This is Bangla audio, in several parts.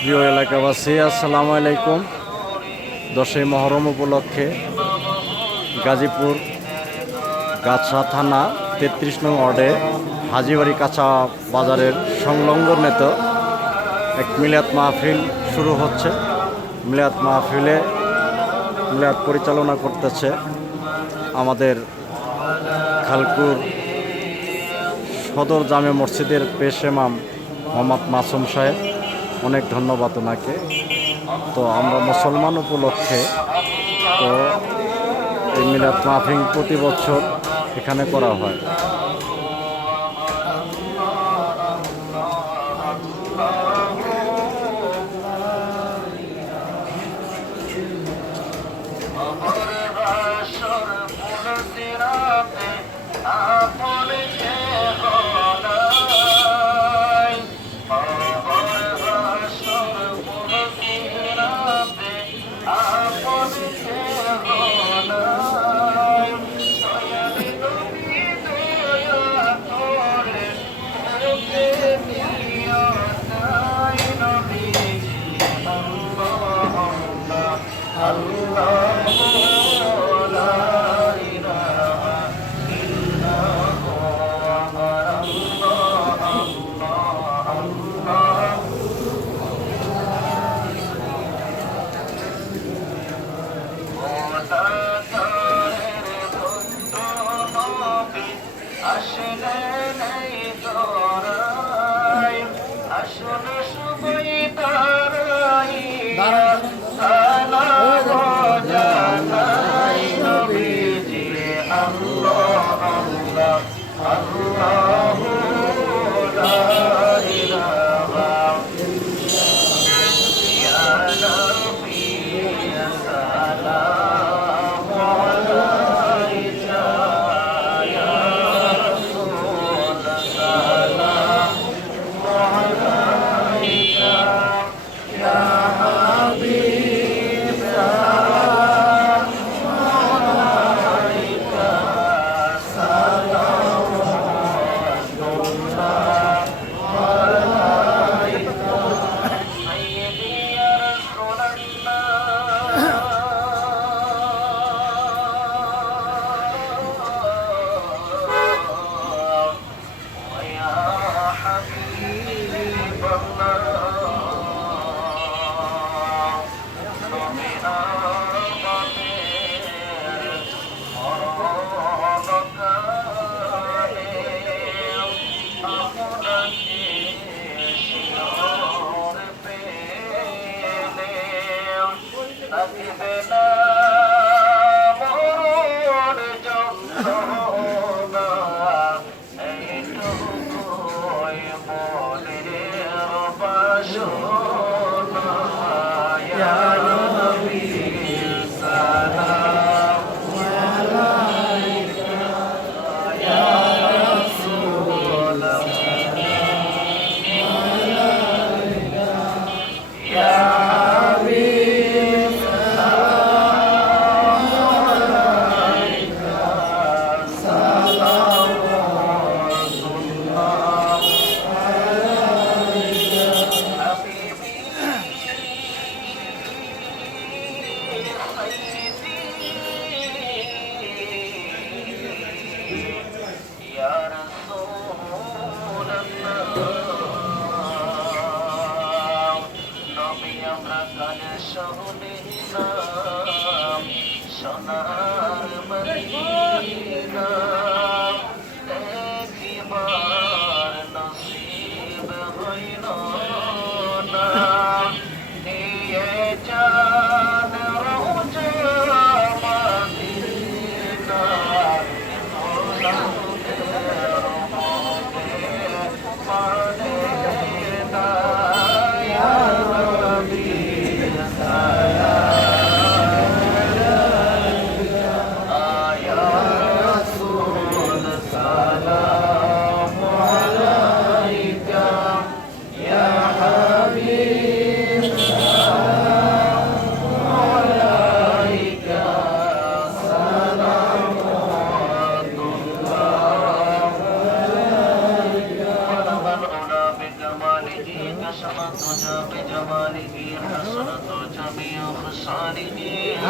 প্রিয় এলাকাবাসী, আসসালামু আলাইকুম। 10ই মহরম উপলক্ষে গাজীপুর গাছড়া থানা 33 নং ওয়ার্ডে হাজীবাড়ি কাঁচা বাজারের সংলগ্নিত এক মিলাদ মাহফিল শুরু হচ্ছে। মিলাদ মাহফিলে মিলাদ পরিচালনা করতেছে আমাদের খালকুর সদর জামে মসজিদের পেশ ইমাম মোহাম্মদ মাসুম সাহেব। অনেক ধন্যবাদ ওনাকে। তো আমরা মুসলমান উপলক্ষে তো এই মিলাদ মাহফিল প্রতি বছর এখানে করা হয়।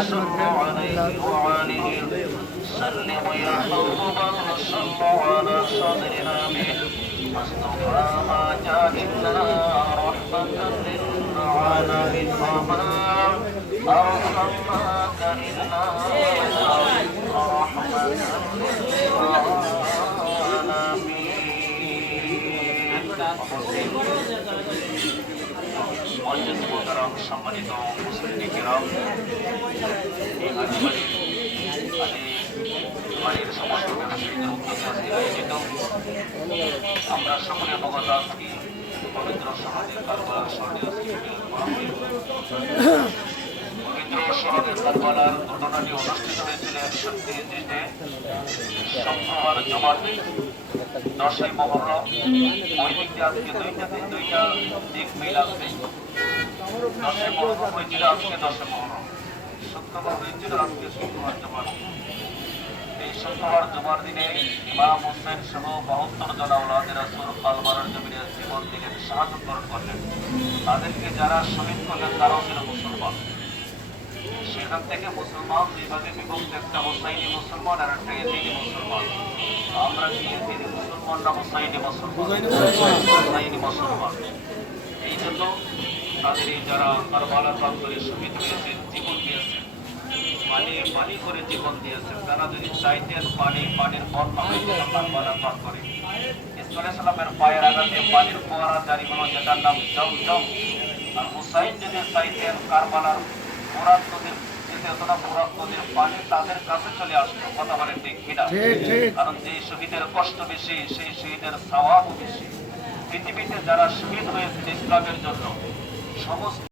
صلوا عليه وآله سلموا يا محبوبا صلوا على صدرنا به مصطفى ما جاء إلا رحمة للعالمين وما أرسلناك إلا رحمة للعالمين মোহতারাম সম্মানিত মুসলিম কিরাম এই বাড়ির সমস্ত ব্যবসায়ীদের উদ্যোগে আজকে আয়োজিত আমরা সকলে অবগত আছি পবিত্র শহরের কারবালার স্বর্ণীয় পবিত্র শহরের কারবালার ঘটনাটি অনুষ্ঠিত হয়েছিল 133-এ শুক্রবার জুমার দিন 10ই মুহররম। ওই দিকে আজকে দুইটা দিক মিল আছে। 10ই মুহররম হয়েছিল আজকে 10ই মুহররম, শুক্রবার হয়েছিল আজকে শুক্রবার জুমার দিন। এই শুক্রবার জুমার দিনে ইমাম হুসেন সহ 72 জন আওলাদে রাসূল কারবালার জমিনে জীবন দিলেন, শাহাদত বরণ করলেন। তাদেরকে যারা শহীদ করলেন তারাও ছিল মুসলমান। সেখান থেকে মুসলমান দুইভাগে বিভক্ত, একটা হুসাইনি মুসলমান আর একটা ইয়াজিদি মুসলমান। আমরা কি ইয়াজিদি মুসলমান না হুসাইনি মুসলমান? হুসাইনি মুসলমান। এই জন্য তাদের যারা কারবালার প্রান্তরে শহীদ হয়েছেন, জীবন দিয়েছেন, পানি করে জীবন দিয়েছেন, তারা যদি চাইতেন পানির বন্যা হয়েছিল কারবালার প্রান্তরে। ইসমাঈল সালামের পায়ের আঘাতে পানির ফোয়ারা জারি হলো, যেটার নাম জমজম। আর হুসাইন যদি চাইতেন কারবালার ফোরাত নদীর পানি তাদের কাছে চলে আসতো। কথা বলেন ঠিক কিনা? কারণ যে শহীদের কষ্ট বেশি সেই শহীদের সওয়াবও বেশি। পৃথিবীতে যারা শহীদ হয়েছে ইসলামের জন্য, সমস্ত